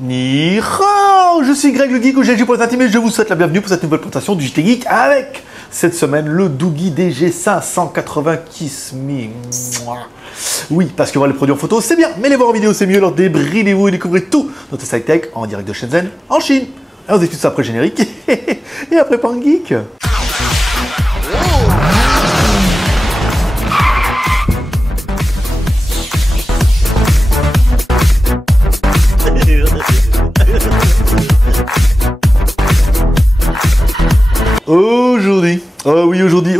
Ni hao, je suis Greg le Geek ou GLG pour les intimes et je vous souhaite la bienvenue pour cette nouvelle présentation du JT Geek avec cette semaine le Doogee DG580 Kiss Me. Oui, parce que voir les produits en photo c'est bien, mais les voir en vidéo c'est mieux, alors débridez-vous et découvrez tout notre site tech en direct de Shenzhen, en Chine. Et on discute ça après générique et après Pan Geek.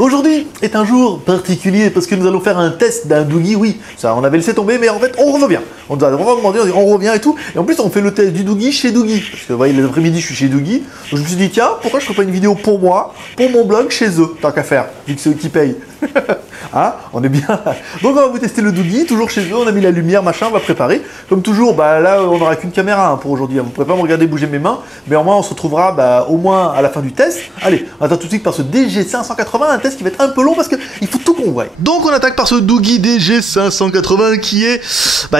Aujourd'hui est un jour particulier parce que nous allons faire un test d'un Doogee, oui, ça on avait laissé tomber, mais en fait on revient. On nous a vraiment demandé, on revient et tout, et en plus on fait le test du Doogee chez Doogee, parce que vous voyez les après-midi je suis chez Doogee, donc je me suis dit tiens, pourquoi je ferais pas une vidéo pour moi, pour mon blog chez eux, tant qu'à faire, vu que c'est eux qui payent. Hein, on est bien. Donc on va vous tester le Doogee, toujours chez eux, on a mis la lumière, machin, on va préparer. Comme toujours, bah là on n'aura qu'une caméra pour aujourd'hui, vous ne pourrez pas me regarder bouger mes mains, mais au moins on se retrouvera au moins à la fin du test. Allez, on attend tout de suite par ce DG580, un test qui va être un peu long parce qu'il faut tout qu'on voie. Donc on attaque par ce Doogee DG580 qui est,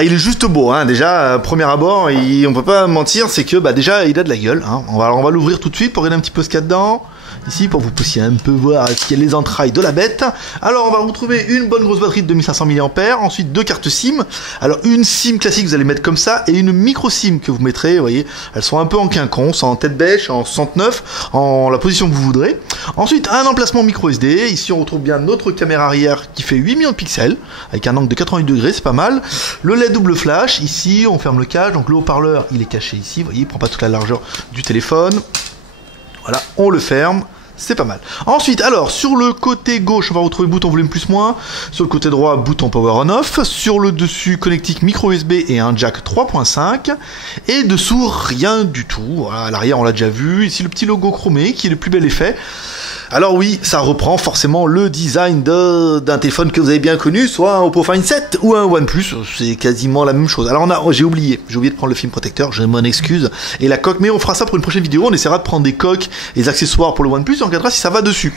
il est juste beau, hein. Déjà, premier abord, on peut pas mentir, c'est que déjà il a de la gueule, hein. On va l'ouvrir tout de suite pour regarder un petit peu ce qu'il y a dedans. Ici, pour que vous puissiez un peu voir ce qu'il y a les entrailles de la bête. Alors, on va retrouver une bonne grosse batterie de 2500 mAh, ensuite deux cartes SIM. Alors, une SIM classique, vous allez mettre comme ça, et une micro SIM que vous mettrez, vous voyez, elles sont un peu en quinconce, en tête bêche, en 69, en la position que vous voudrez. Ensuite, un emplacement micro SD. Ici, on retrouve bien notre caméra arrière qui fait 8 millions de pixels, avec un angle de 88 degrés, c'est pas mal. Le LED double flash, ici, on ferme le cache, donc le haut-parleur, il est caché ici, vous voyez, il prend pas toute la largeur du téléphone. Voilà, on le ferme, c'est pas mal. Ensuite, alors, sur le côté gauche, on va retrouver bouton volume plus-moins. Sur le côté droit, bouton power on-off. Sur le dessus, connectique micro USB et un jack 3.5. Et dessous, rien du tout. Voilà, à l'arrière, on l'a déjà vu. Ici, le petit logo chromé, qui est le plus bel effet. Alors oui, ça reprend forcément le design d'un téléphone que vous avez bien connu, soit un Oppo Find 7 ou un OnePlus, c'est quasiment la même chose. Alors j'ai oublié de prendre le film protecteur, je m'en excuse, et la coque, mais on fera ça pour une prochaine vidéo, on essaiera de prendre des coques et des accessoires pour le OnePlus, et on regardera si ça va dessus.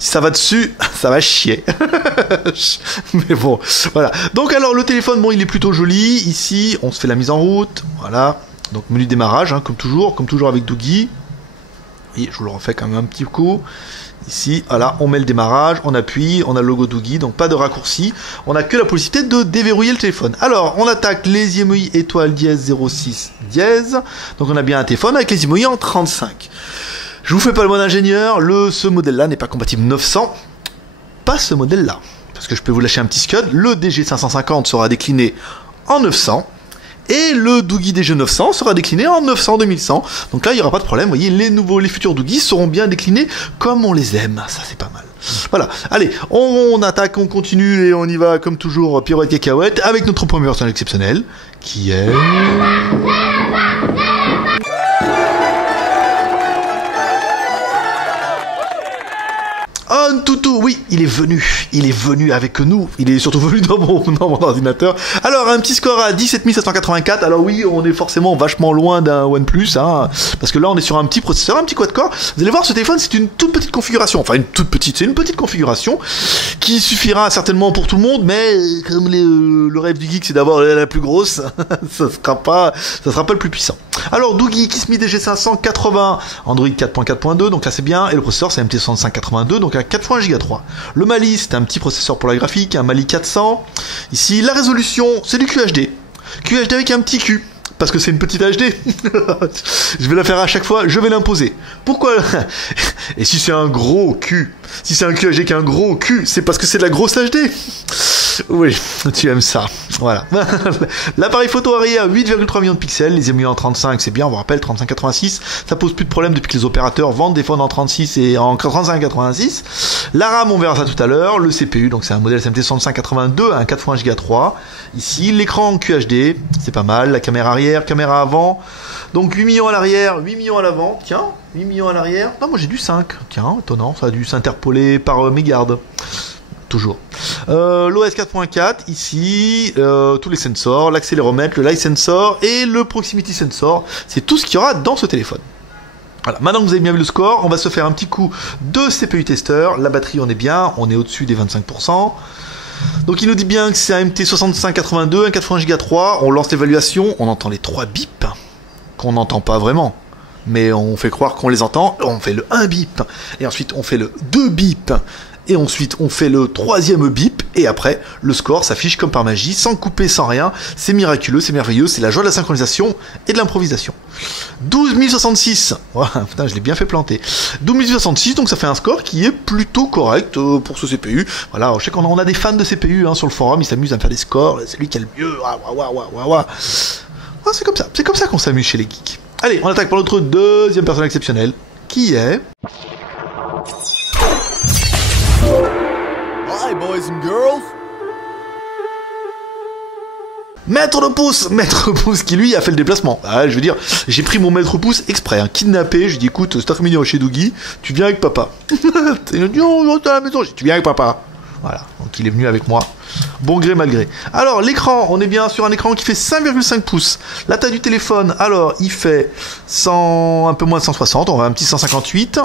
Si ça va dessus, ça va chier. Mais bon, voilà. Donc alors le téléphone, bon il est plutôt joli, ici on se fait la mise en route, voilà. Donc menu démarrage, hein, comme toujours avec Doogee. Et je vous le refais quand même un petit coup. Ici, voilà, on met le démarrage, on appuie, on a le logo Doogee, donc pas de raccourci. On n'a que la possibilité de déverrouiller le téléphone. Alors, on attaque les IMEI étoile dièse 06 dièse. Donc on a bien un téléphone avec les IMEI en 35. Je vous fais pas le mode ingénieur, ce modèle-là n'est pas compatible 900. Pas ce modèle-là. Parce que je peux vous lâcher un petit scud. Le DG550 sera décliné en 900. Et le Doogee DG900 sera décliné en 900-2100. Donc là, il n'y aura pas de problème. Vous voyez, les futurs Doogee seront bien déclinés comme on les aime. Ça, c'est pas mal. Voilà. Allez, on attaque, on continue et on y va comme toujours, pirouette cacahuète, avec notre premier personnage exceptionnel, qui est... Toutou, oui, il est venu avec nous, il est surtout venu dans mon ordinateur. Alors, un petit score à 17 784, alors oui, on est forcément vachement loin d'un OnePlus, hein, parce que là, on est sur un petit processeur, un petit quad-core. Vous allez voir, ce téléphone, c'est une toute petite configuration, enfin, c'est une petite configuration, qui suffira certainement pour tout le monde, mais comme le rêve du geek, c'est d'avoir la plus grosse, ça sera pas le plus puissant. Alors, Doogee Kiss Me DG580, Android 4.4.2, donc là c'est bien, et le processeur c'est MT6582, donc à 4.1 Go 3. Le Mali, c'est un petit processeur pour la graphique, un Mali 400. Ici, la résolution, c'est du QHD. QHD avec un petit Q. Parce que c'est une petite HD. Je vais la faire à chaque fois, je vais l'imposer. Pourquoi? Et si c'est un gros cul, si c'est un QHD qui a un gros cul, c'est parce que c'est de la grosse HD. Oui, tu aimes ça. Voilà. L'appareil photo arrière, 8,3 millions de pixels. Les IMEI en 35, c'est bien, on vous rappelle, 35-86. Ça pose plus de problème depuis que les opérateurs vendent des phones en 36 et en 35-86. La RAM, on verra ça tout à l'heure. Le CPU, donc c'est un modèle SMT6582, un 4.1 Go 3. Ici, l'écran en QHD, c'est pas mal. La caméra arrière, caméra avant. Donc 8 millions à l'arrière, 8 millions à l'avant. Tiens, 8 millions à l'arrière. Non, moi j'ai du 5. Tiens, étonnant, ça a dû s'interpoler par mes gardes. Toujours. L'OS 4.4, ici, tous les sensors, l'accéléromètre, le light sensor et le proximity sensor. C'est tout ce qu'il y aura dans ce téléphone. Voilà, maintenant que vous avez bien vu le score, on va se faire un petit coup de CPU tester. La batterie, on est bien, on est au-dessus des 25%. Donc il nous dit bien que c'est un MT6582, un 80 Go 3. On lance l'évaluation, on entend les 3 bips qu'on n'entend pas vraiment. Mais on fait croire qu'on les entend, on fait le 1 bip, et ensuite on fait le 2 bip, et ensuite on fait le 3e bip, et après le score s'affiche comme par magie, sans couper, sans rien. C'est miraculeux, c'est merveilleux, c'est la joie de la synchronisation et de l'improvisation. 12066, voilà, putain, je l'ai bien fait planter. 12066, donc ça fait un score qui est plutôt correct pour ce CPU. Voilà, je sais qu'on a des fans de CPU hein, sur le forum, ils s'amusent à me faire des scores, c'est lui qui a le mieux, c'est comme ça qu'on s'amuse chez les geeks. Allez, on attaque par notre deuxième personne exceptionnelle, qui est... Hi, boys and girls. Maître Pouce qui lui a fait le déplacement. Ah, je veux dire, j'ai pris mon Maître Pouce exprès, hein, kidnappé, je dis écoute, cet après-midi chez Dougie, tu viens avec papa. Il me dit oh, je reste à la maison, je dis tu viens avec papa. Voilà, donc il est venu avec moi, bon gré mal gré. Alors l'écran, on est bien sur un écran qui fait 5,5 pouces. La taille du téléphone, alors il fait 100, un peu moins de 160, on va un petit 158.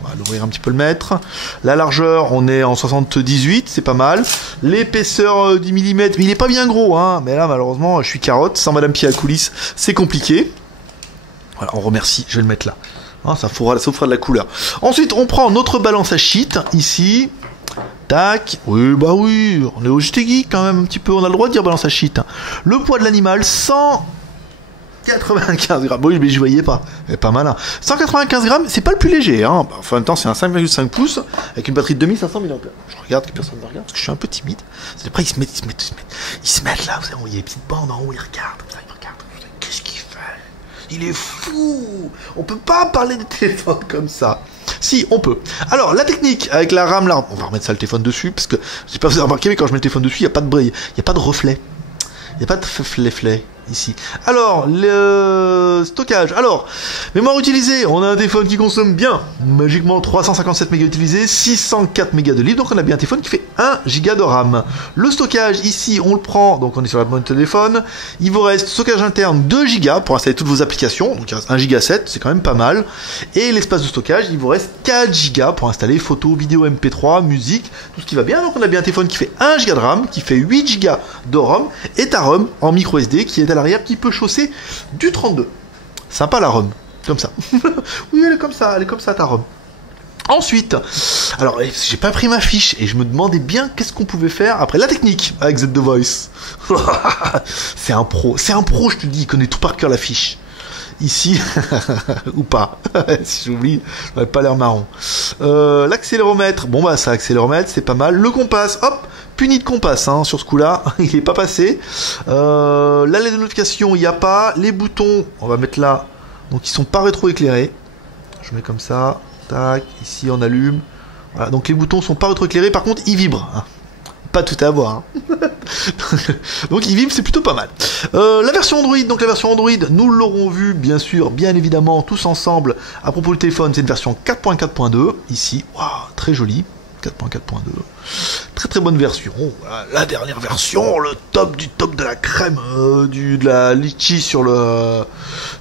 On va l'ouvrir un petit peu le mètre. La largeur, on est en 78, c'est pas mal. L'épaisseur 10 mm, mais il est pas bien gros, hein. Mais là malheureusement, je suis carotte, sans Madame Pia à coulisses, c'est compliqué. Voilà, on remercie, je vais le mettre là. Hein, ça fera de la couleur. Ensuite, on prend notre balance à sheet, ici. Tac, oui, bah oui, on est au JT Geek quand même un petit peu, on a le droit de dire balance à shit. Le poids de l'animal, 195 grammes, oui, mais je voyais pas, c'est pas malin. 195 grammes, c'est pas le plus léger, hein. Enfin, en même temps, c'est un 5,5 pouces avec une batterie de 2500 mAh. Je regarde que personne ne regarde parce que je suis un peu timide. Après, ils se mettent là, vous savez, il y a des petites bandes en haut, ils regardent, comme ça, ils regardent. Qu'est-ce qu'il fait? Il est fou! On peut pas parler de téléphone comme ça. Si, on peut. Alors, la technique avec la RAM là, on va remettre ça le téléphone dessus, parce que, je sais pas si vous avez remarqué, mais quand je mets le téléphone dessus, il n'y a pas de brille, il n'y a pas de reflet. Il n'y a pas de flé ici. Alors, le stockage. Alors, mémoire utilisée, on a un téléphone qui consomme bien, magiquement 357 mégas utilisés, 604 mégas de libre, donc on a bien un téléphone qui fait 1 giga de RAM. Le stockage, ici, on le prend, donc on est sur la bonne téléphone, il vous reste stockage interne 2 gigas pour installer toutes vos applications, donc il reste 1 giga 7, c'est quand même pas mal, et l'espace de stockage, il vous reste 4 gigas pour installer photos, vidéos, MP3, musique, tout ce qui va bien, donc on a bien un téléphone qui fait 1 giga de RAM, qui fait 8 gigas de ROM, et ta ROM en micro SD qui est à l'arrière, qui peut chausser du 32. Sympa la ROM, comme ça. Oui, elle est comme ça ta ROM. Ensuite, alors j'ai pas pris ma fiche et je me demandais bien qu'est-ce qu'on pouvait faire après la technique avec The Voice. C'est un pro, je te dis, il connaît tout par cœur la fiche. Ici, ou pas, si j'oublie, j'aurais pas l'air marrant. L'accéléromètre, bon bah ça accéléromètre, c'est pas mal. Le compas, hop, puni de compas hein, sur ce coup-là, il est pas passé. La LED de notification, il n'y a pas. Les boutons, on va mettre là, donc ils sont pas rétro-éclairés. Je mets comme ça, tac, ici on allume. Voilà, donc les boutons sont pas rétro-éclairés, par contre ils vibrent. Hein. Pas tout à voir. Hein. Donc il vibre, c'est plutôt pas mal. La version Android, donc la version Android, nous l'aurons vu bien sûr, bien évidemment, tous ensemble. À propos du téléphone, c'est une version 4.4.2 ici, waouh, très jolie. 4.4.2, très très bonne version. Voilà, la dernière version, le top du top de la crème, de la litchi sur le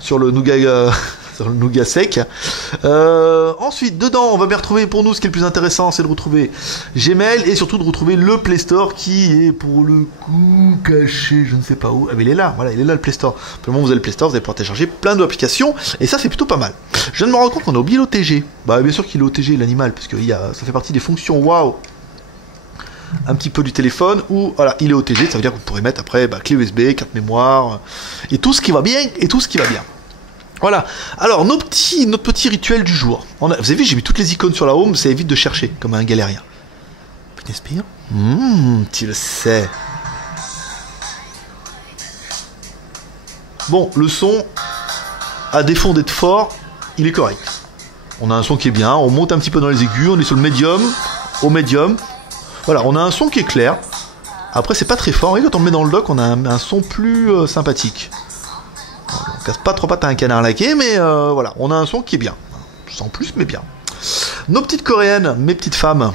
nougat. Sur le nougat sec. Ensuite, dedans, on va bien retrouver, pour nous, ce qui est le plus intéressant, c'est de retrouver Gmail et surtout de retrouver le Play Store qui est pour le coup caché, je ne sais pas où. Ah, mais il est là, voilà, il est là le Play Store. Pour le moment, vous avez le Play Store, vous allez pouvoir télécharger plein d'applications et ça, c'est plutôt pas mal. Je viens de me rendre compte qu'on a oublié l'OTG. Bah, bien sûr qu'il est OTG, l'animal, parce que ça fait partie des fonctions waouh. Un petit peu du téléphone où voilà, il est OTG, ça veut dire que vous pourrez mettre après clé USB, carte mémoire et tout ce qui va bien Voilà, alors notre petit rituel du jour. Vous avez vu, j'ai mis toutes les icônes sur la home, ça évite de chercher comme un galérien. Inspire. Tu le sais. Bon, le son, à défaut d'être fort, il est correct. On a un son qui est bien, on monte un petit peu dans les aigus, on est sur le médium, au médium. Voilà, on a un son qui est clair. Après, c'est pas très fort, et quand on le met dans le dock, on a un son plus sympathique. On casse pas trop pattes à un canard laqué, mais voilà, on a un son qui est bien. Sans plus, mais bien. Nos petites coréennes, mes petites femmes,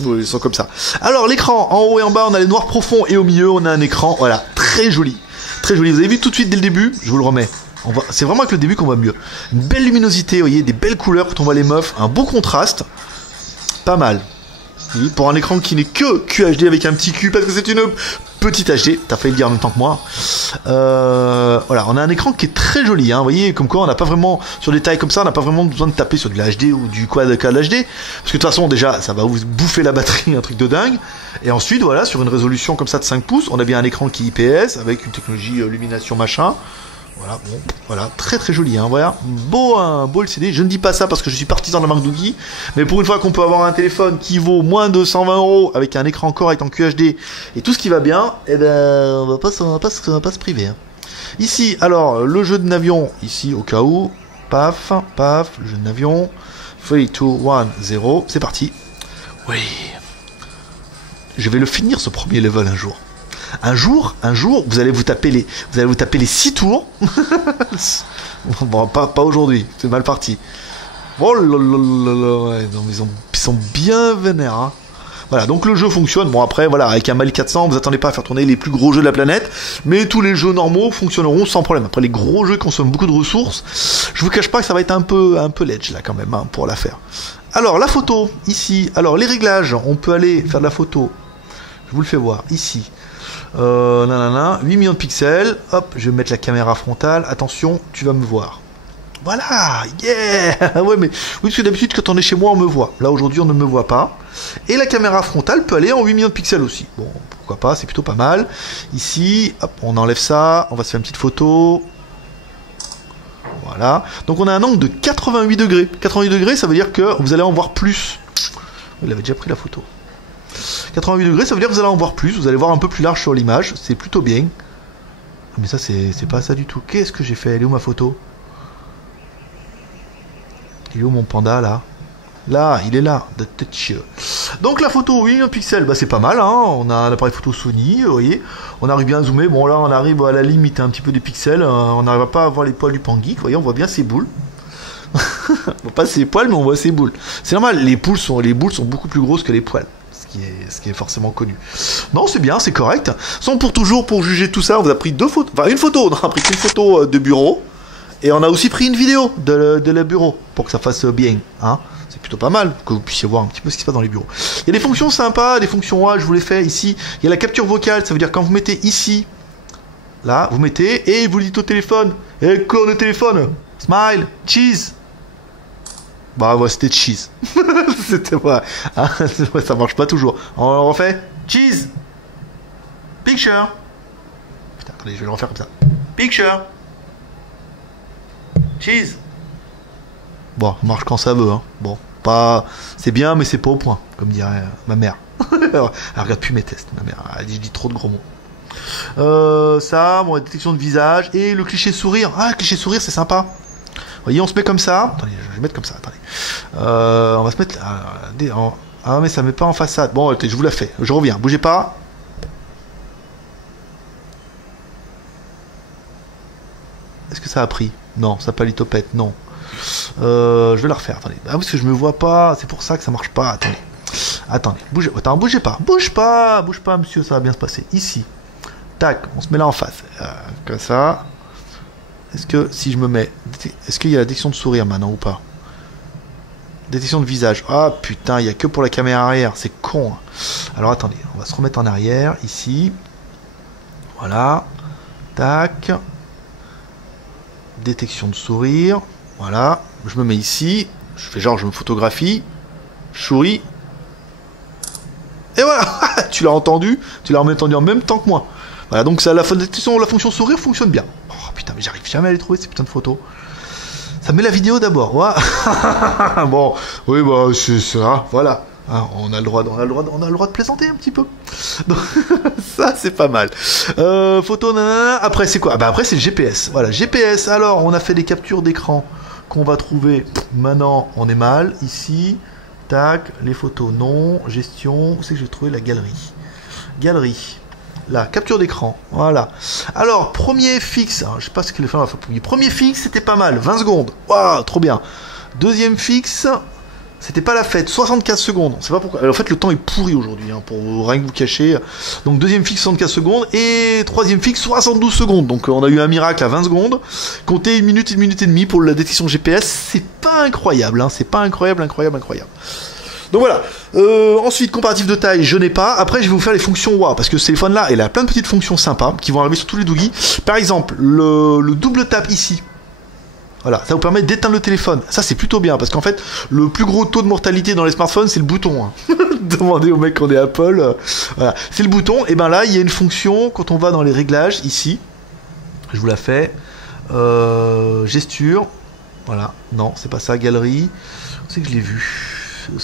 oui, ils sont comme ça. Alors, l'écran, en haut et en bas, on a les noirs profonds, et au milieu, on a un écran, voilà, très joli. Très joli. Vous avez vu tout de suite dès le début, je vous le remets. C'est vraiment avec le début qu'on voit mieux. Une belle luminosité, vous voyez, des belles couleurs quand on voit les meufs, un beau contraste. Pas mal. Oui, pour un écran qui n'est que QHD avec un petit Q, parce que c'est une petite HD, t'as failli le dire en même temps que moi. Voilà, on a un écran qui est très joli, hein, vous voyez, comme quoi on n'a pas vraiment, sur des tailles comme ça, on n'a pas vraiment besoin de taper sur de la HD ou du quad HD, parce que de toute façon déjà, ça va vous bouffer la batterie, un truc de dingue. Et ensuite, voilà, sur une résolution comme ça de 5 pouces, on a bien un écran qui est IPS, avec une technologie illumination machin. Voilà, bon, voilà, très très joli, hein, voilà, beau LCD. Je ne dis pas ça parce que je suis partisan de la marque Doogee, mais pour une fois qu'on peut avoir un téléphone qui vaut moins de 120 € avec un écran correct en QHD et tout ce qui va bien, eh ben, on va pas se priver. Hein. Ici, alors, le jeu de navion, ici, au cas où, paf, paf, le jeu de navion, 3, 2, 1, 0, c'est parti. Oui, je vais le finir ce premier level un jour. Un jour, vous allez vous taper les 6 tours. Bon, pas aujourd'hui, c'est mal parti. Oh là là là, ouais, non, ils sont bien vénères. Hein. Voilà, donc le jeu fonctionne. Bon, après, voilà, avec un Mali 400, vous attendez pas à faire tourner les plus gros jeux de la planète, mais tous les jeux normaux fonctionneront sans problème. Après, les gros jeux consomment beaucoup de ressources. Je vous cache pas que ça va être un peu ledge là quand même hein, pour la faire. Alors, la photo, ici. Alors, les réglages, on peut aller faire de la photo. Je vous le fais voir, ici. 8 millions de pixels, hop, je vais mettre la caméra frontale, attention, tu vas me voir. Voilà, yeah. Ouais, mais oui, parce que d'habitude, quand on est chez moi, on me voit. Là, aujourd'hui, on ne me voit pas. Et la caméra frontale peut aller en 8 millions de pixels aussi. Bon, pourquoi pas, c'est plutôt pas mal. Ici, hop, on enlève ça, on va se faire une petite photo. Voilà. Donc, on a un angle de 88 degrés. 88 degrés, ça veut dire que vous allez en voir plus. Il avait déjà pris la photo. 88 degrés, ça veut dire que vous allez en voir plus, vous allez voir un peu plus large sur l'image, c'est plutôt bien. Mais ça, c'est pas ça du tout. Qu'est-ce que j'ai fait? Elle est où ma photo? Il est où mon panda, là? Là, il est là, de touch. Donc la photo, 8 millions de pixels, bah c'est pas mal, hein. On a un appareil photo Sony, vous voyez. On arrive bien à zoomer, bon là, on arrive à la limite un petit peu des pixels, on n'arrive pas à voir les poils du Pangui, vous voyez, on voit bien ses boules. On voit pas ses poils, mais on voit ses boules. C'est normal, les boules sont beaucoup plus grosses que les poils. Ce qui est forcément connu. Non, c'est bien, c'est correct. Sans pour toujours, pour juger tout ça, on vous a pris 2 photos. Enfin, une photo, on a pris une photo de bureau. Et on a aussi pris une vidéo de le bureau. Pour que ça fasse bien. Hein. C'est plutôt pas mal, que vous puissiez voir un petit peu ce qui se passe dans les bureaux. Il y a des fonctions sympas, des fonctions A, je vous les fais ici. Il y a la capture vocale, ça veut dire quand vous mettez ici, là, vous mettez, et vous dites au téléphone, et quoi le téléphone? Smile, cheese. Bah ouais, c'était cheese. C'était ouais. Ah, ça marche pas toujours. On refait. Cheese. Picture. Putain, attendez, je vais le refaire comme ça. Picture. Cheese. Bon, ça marche quand ça veut. Hein. Bon, pas. C'est bien, mais c'est pas au point, comme dirait ma mère. Elle regarde plus mes tests, ma mère. Elle dit, je dis trop de gros mots. Ça, bon, détection de visage et le cliché sourire. Ah, le cliché sourire, c'est sympa. Vous voyez, on se met comme ça. Attendez, je vais mettre comme ça. Attendez. On va se mettre. Ah, mais ça met pas en façade. Bon, je vous la fais. Je reviens. Bougez pas. Est-ce que ça a pris? Non, ça palitopette. Non. Je vais la refaire. Attendez. Ah, parce que je me vois pas. C'est pour ça que ça marche pas. Attendez. Attendez. Bougez. Attends, bougez pas. Bouge pas. Bouge pas, monsieur. Ça va bien se passer. Ici. Tac. On se met là en face. Comme ça. Est-ce que si je me mets... Est-ce qu'il y a la détection de sourire maintenant ou pas? Détection de visage. Ah putain, il n'y a que pour la caméra arrière. C'est con. Hein. Alors attendez, on va se remettre en arrière. Ici. Voilà. Tac. Détection de sourire. Voilà. Je me mets ici. Je fais genre, je me photographie. Je souris. Et voilà. Tu l'as entendu. Tu l'as entendu en même temps que moi. Voilà, donc ça, la fonction sourire fonctionne bien. Oh putain, mais j'arrive jamais à les trouver ces putains de photos. Ça met la vidéo d'abord. Ouais. Bon, oui, bah c'est ça. Voilà. Hein, on a le droit de plaisanter un petit peu. Donc, ça c'est pas mal. Photo, nanana. Après c'est quoi? Bah après c'est le GPS. Voilà, GPS. Alors on a fait des captures d'écran qu'on va trouver. Maintenant on est mal. Ici, tac, les photos non. Gestion. Où c'est que je vais trouver la galerie? Galerie. Là, capture d'écran, voilà. Alors, premier fixe, alors, je sais pas ce qu'il va faire. Premier fixe, c'était pas mal, 20 secondes. Waouh, trop bien. Deuxième fixe, c'était pas la fête, 75 secondes. On sait pas pourquoi. Alors, en fait, le temps est pourri aujourd'hui, hein, pour rien que vous cacher. Donc, deuxième fixe, 75 secondes. Et troisième fixe, 72 secondes. Donc, on a eu un miracle à 20 secondes. Comptez une minute et demie pour la détection GPS. C'est pas incroyable, hein. C'est pas incroyable. Donc voilà. Ensuite, comparatif de taille, je n'ai pas. Après, je vais vous faire les fonctions WA, parce que ce téléphone-là, il a plein de petites fonctions sympas qui vont arriver sur tous les Doogie. Par exemple, le double tap ici. Voilà, ça vous permet d'éteindre le téléphone. Ça, c'est plutôt bien, parce qu'en fait, le plus gros taux de mortalité dans les smartphones, c'est le bouton. Hein. Demandez au mec qu'on est Apple. Voilà, c'est le bouton. Et ben là, il y a une fonction, quand on va dans les réglages, ici, je vous la fais, gesture, voilà, non, c'est pas ça, galerie, je sais que je l'ai vu, on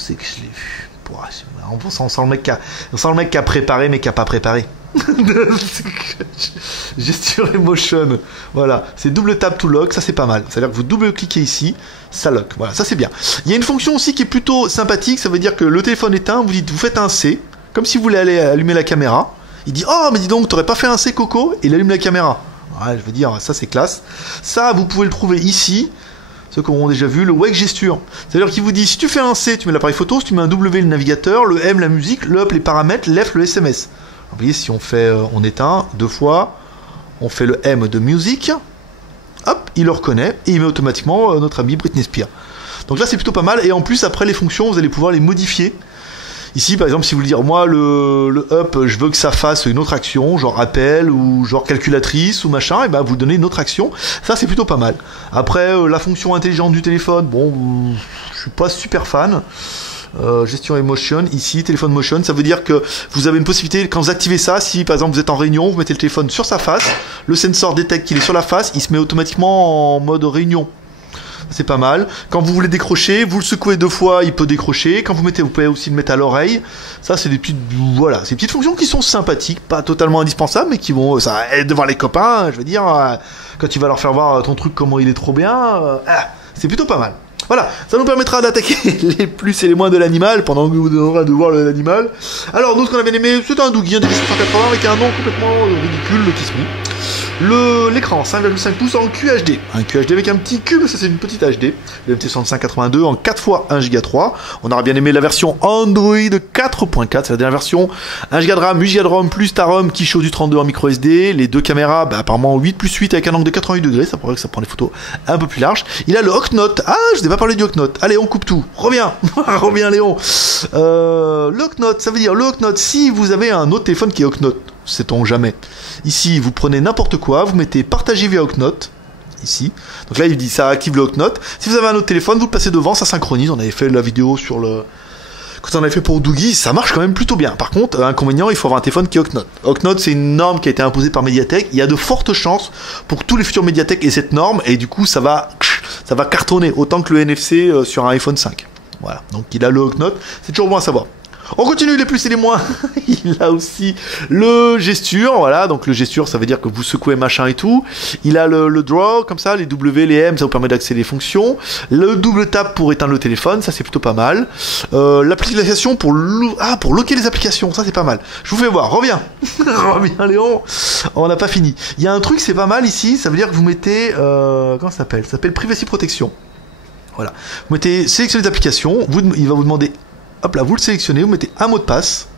sent le mec qui a préparé, mais qui a pas préparé. Gesture emotion, voilà, c'est double tap to lock, ça c'est pas mal, c'est à dire que vous double cliquez ici, ça lock, voilà, ça c'est bien. Il y a une fonction aussi qui est plutôt sympathique, ça veut dire que le téléphone éteint, vous faites un C, comme si vous voulez aller allumer la caméra, il dit oh mais dis donc t'aurais pas fait un C Coco, et il allume la caméra. Ouais, je veux dire, ça c'est classe. Ça, vous pouvez le trouver ici. Ceux qui auront déjà vu, le wake gesture. C'est-à-dire qu'il vous dit, si tu fais un C, tu mets l'appareil photo, si tu mets un W, le navigateur, le M, la musique, le up, les paramètres, l'F, le SMS. Vous voyez, si on fait, on éteint 2 fois, on fait le M de musique, hop, il le reconnaît, et il met automatiquement notre ami Britney Spears. Donc là, c'est plutôt pas mal, et en plus, après les fonctions, vous allez pouvoir les modifier. Ici, par exemple, si vous voulez dire, moi, le up, je veux que ça fasse une autre action, genre appel, ou genre calculatrice, ou machin, et ben vous donnez une autre action. Ça, c'est plutôt pas mal. Après, la fonction intelligente du téléphone, bon, je suis pas super fan. Gestion emotion, ici, téléphone motion, ça veut dire que vous avez une possibilité, quand vous activez ça, si par exemple vous êtes en réunion, vous mettez le téléphone sur sa face, le sensor détecte qu'il est sur la face, il se met automatiquement en mode réunion. C'est pas mal. Quand vous voulez décrocher, vous le secouez 2 fois, il peut décrocher. Quand vous pouvez aussi le mettre à l'oreille. Ça, c'est des petites, voilà, ces petites fonctions qui sont sympathiques, pas totalement indispensables, mais qui vont, ça aide de voir les copains. Je veux dire, quand tu vas leur faire voir ton truc comment il est trop bien, c'est plutôt pas mal. Voilà, ça nous permettra d'attaquer les plus et les moins de l'animal pendant que vous aurez de voir l'animal. Alors, nous, ce qu'on avait aimé, c'était un Doogie, un D680 avec un nom complètement ridicule, le Kiss Me. L'écran 5,5 pouces en QHD. Un QHD avec un petit cube, ça c'est une petite HD. Le MT6582 en 4 x 1 Go 3. On aura bien aimé la version Android 4.4, c'est la dernière version. 1 Go de RAM, 8 Go de ROM plus ta ROM qui chauffe du 32 en micro SD. Les 2 caméras, apparemment 8+8 avec un angle de 88 degrés, ça pourrait que ça prend des photos un peu plus larges. Il a le Hawknote. Ah, je n'ai pas parlé du Hawknote. Allez, on coupe tout. Reviens. Reviens Léon. Le Hawknote, ça veut dire le Hawknote, si vous avez un autre téléphone qui est Hawknote, sait-on jamais. Ici, vous prenez n'importe quoi, vous mettez partager via Hawknote, ici. Donc là, il dit ça active le Hawknote. Si vous avez un autre téléphone, vous le passez devant, ça synchronise. On avait fait la vidéo sur le... Quand on avait fait pour Doogie, ça marche quand même plutôt bien. Par contre, inconvénient, il faut avoir un téléphone qui est Hawknote. Hawknote, c'est une norme qui a été imposée par Mediatek. Il y a de fortes chances pour que tous les futurs Mediatek aient cette norme, et du coup, ça va cartonner, autant que le NFC sur un iPhone 5. Voilà, donc il a le Hawknote, c'est toujours bon à savoir. On continue les plus et les moins. Il a aussi le gesture, voilà, donc le gesture ça veut dire que vous secouez machin et tout. Il a le draw comme ça, les W, les M, ça vous permet d'accéder les fonctions. Le double tap pour éteindre le téléphone, ça c'est plutôt pas mal. L'application pour loquer les applications, ça c'est pas mal. Je vous fais voir, reviens. Reviens Léon, on n'a pas fini. Il y a un truc c'est pas mal ici, ça veut dire que vous mettez, comment ça s'appelle? Ça s'appelle Privacy Protection. Voilà, vous mettez sélectionner les applications, il va vous demander. Hop là, vous le sélectionnez, vous mettez un mot de passe.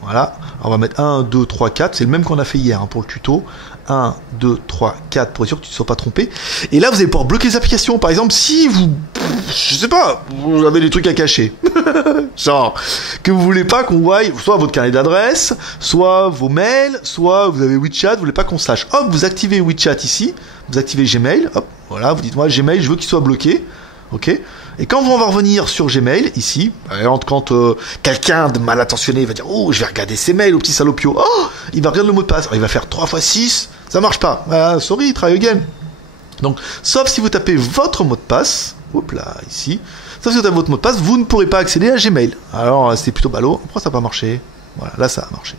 Voilà. Alors on va mettre 1, 2, 3, 4. C'est le même qu'on a fait hier hein, pour le tuto. 1, 2, 3, 4 pour être sûr que tu ne sois pas trompé. Et là, vous allez pouvoir bloquer les applications. Par exemple, si vous... Je sais pas, vous avez des trucs à cacher. Genre, que vous voulez pas qu'on voie soit votre carnet d'adresse, soit vos mails, soit vous avez WeChat, vous voulez pas qu'on sache. Hop, vous activez WeChat ici. Vous activez Gmail. Hop, voilà, vous dites moi Gmail, je veux qu'il soit bloqué. Ok. Et quand on va revenir sur Gmail, ici, quand quelqu'un de mal intentionné va dire « Oh, je vais regarder ses mails au petit salopio. » Oh, il va regarder le mot de passe. Alors, il va faire 3 x 6, ça marche pas. Sorry, try again. Donc, sauf si vous tapez votre mot de passe, hop là, ici, sauf si vous tapez votre mot de passe, vous ne pourrez pas accéder à Gmail. Alors, c'est plutôt ballot. Pourquoi ça n'a pas marché? Voilà, là ça a marché.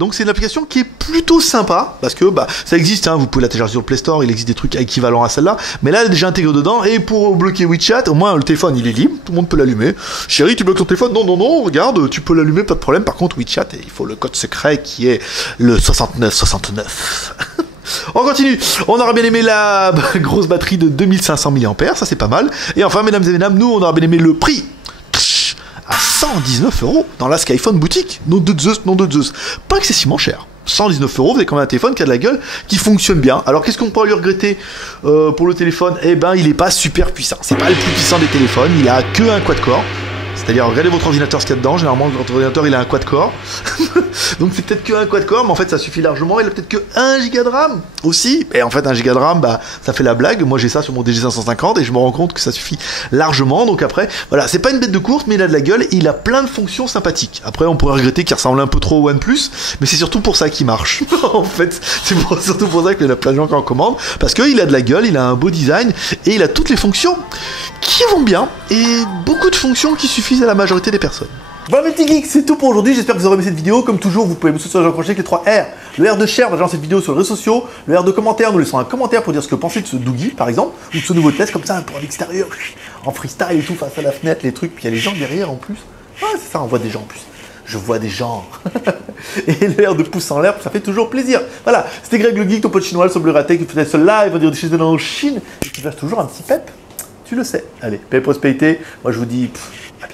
Donc c'est une application qui est plutôt sympa parce que ça existe, hein, vous pouvez la télécharger sur le Play Store, il existe des trucs équivalents à celle-là, mais là elle est déjà intégrée dedans et pour bloquer WeChat, au moins le téléphone il est libre, tout le monde peut l'allumer. Chérie, tu bloques ton téléphone? Non, non, non, regarde, tu peux l'allumer, pas de problème. Par contre WeChat, il faut le code secret qui est le 6969. On continue, on aura bien aimé la grosse batterie de 2500 mAh, ça c'est pas mal. Et enfin mesdames et mesdames, nous on aura bien aimé le prix à 119 € dans la Skyphone boutique. Nom de Zeus, nom de Zeus. Pas excessivement cher. 119 €, vous avez quand même un téléphone qui a de la gueule, qui fonctionne bien. Alors qu'est-ce qu'on peut lui regretter pour le téléphone? Eh ben, il est pas super puissant. C'est pas le plus puissant des téléphones. Il a que un quad-core. C'est-à-dire, regardez votre ordinateur ce qu'il y a dedans. Généralement, votre ordinateur, il a un quad-core. Donc, c'est peut-être que un quad-core, mais en fait, ça suffit largement. Il a peut-être que 1 Go de RAM aussi. Et en fait, 1 Go de RAM, bah, ça fait la blague. Moi, j'ai ça sur mon DG550 et je me rends compte que ça suffit largement. Donc après, voilà, c'est pas une bête de course, mais il a de la gueule et il a plein de fonctions sympathiques. Après, on pourrait regretter qu'il ressemble un peu trop au OnePlus, mais c'est surtout pour ça qu'il marche. En fait, c'est surtout pour ça qu'il y a plein de gens qui en commandent. Parce qu'il a de la gueule, il a un beau design et il a toutes les fonctions qui vont bien et beaucoup de fonctions qui suffisent à la majorité des personnes. Voilà mes petits geeks, c'est tout pour aujourd'hui, j'espère que vous aurez aimé cette vidéo. Comme toujours, vous pouvez me soutenir avec les 3 R. Le R de share, dans cette vidéo sur les réseaux sociaux. Le R de commentaire, nous laissons un commentaire pour dire ce que vous pensez de ce Doogie, par exemple, ou de ce nouveau test, comme ça, pour l'extérieur, en freestyle et tout, face à la fenêtre, les trucs, puis il y a les gens derrière en plus. Ouais, c'est ça, on voit des gens en plus. Je vois des gens. Et l'air de pouce en l'air, ça fait toujours plaisir. Voilà, c'était Greg le Geek, ton pote chinois, le seul Bleu-Raté, qui faisait ce live, on dire des choses en Chine, et qui fasse toujours un petit pep. Tu le sais. Allez, paix et prospérité. Moi, je vous dis, à bientôt.